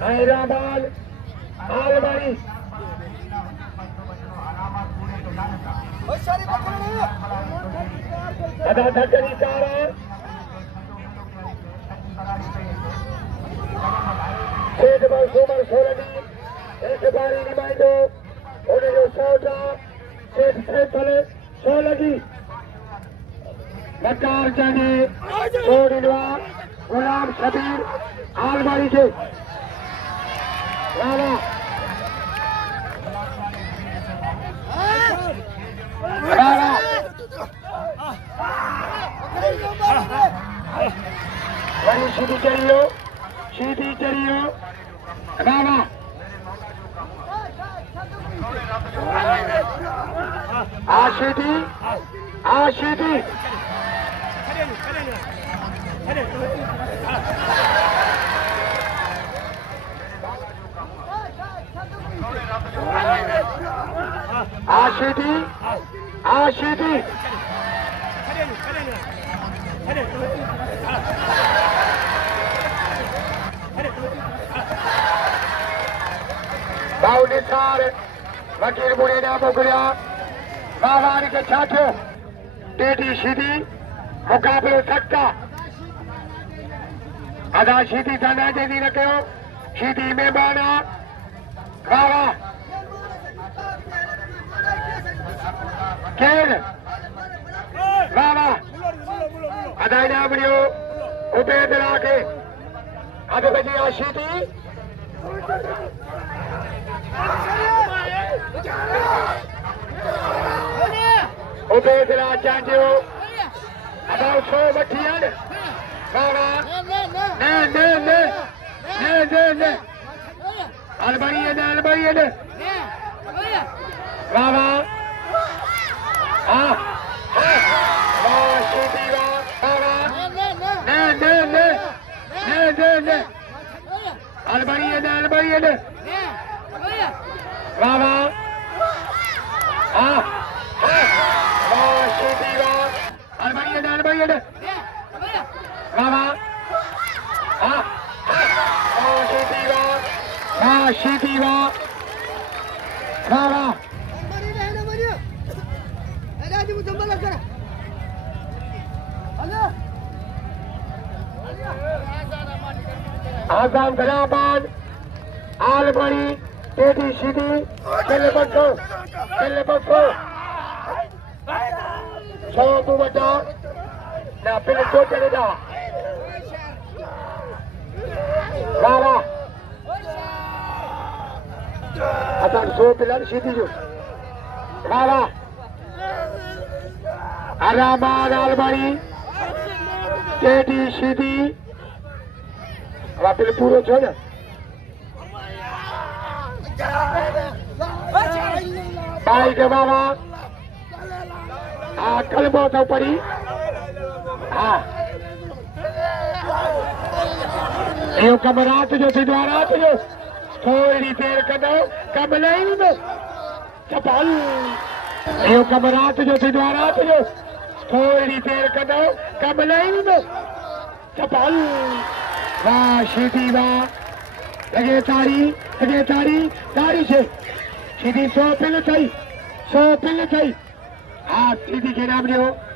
हैदराबाद आलमारी अदा धक्करी चारा सेठ सुमर सोलनी एक बारी निमाइंदो उन्हें जो सौटा सेठ थले सोलगी मकार जाने सोडिनवा गुलाम शबीर आलमारी के राणा राणा वही शीदी चलियो राणा आशीदी बाउ निसार वकील बुढ़ेना बोगरिया बाबारी के छाछो टेटी शीदी मुकाबलो सकता अदा शीदी थाना जेदी रखियो शीदी में बाना बाबा केर बाबा अदा इना बड़ियो उबेद राके अद बजी शीदी उबेद रा चांजो अदा सो बठियन बाबा ने अलबड़ी बाबा हाँ शीदी बाबा ने अलबड़ी बाबा हाँ शीदी अलबड़ी बाबा हाँ शीदी बाबा आजाम गराबान आलबड़ी टेटी शीदी चले बच्चो सौ तू बचा ना फिर तो चलेगा बाबा अतन सो पिलर शीदी जो बाबा आरामान आलबड़ी टेटी शीदी वापिल पूरो छो न भाई के बाबा कलमो तो पड़ी हाँ यो कमरात जो थी द्वारात जो थोड़ी देर कदो कम नहीं न चपल यो कमरात जो थी द्वारात जो थोड़ी देर कदो कम नहीं न चपल वाह शीदी वाह लगे तारी से शीदी 100 पिल थई हाँ शीदी के नाम लियो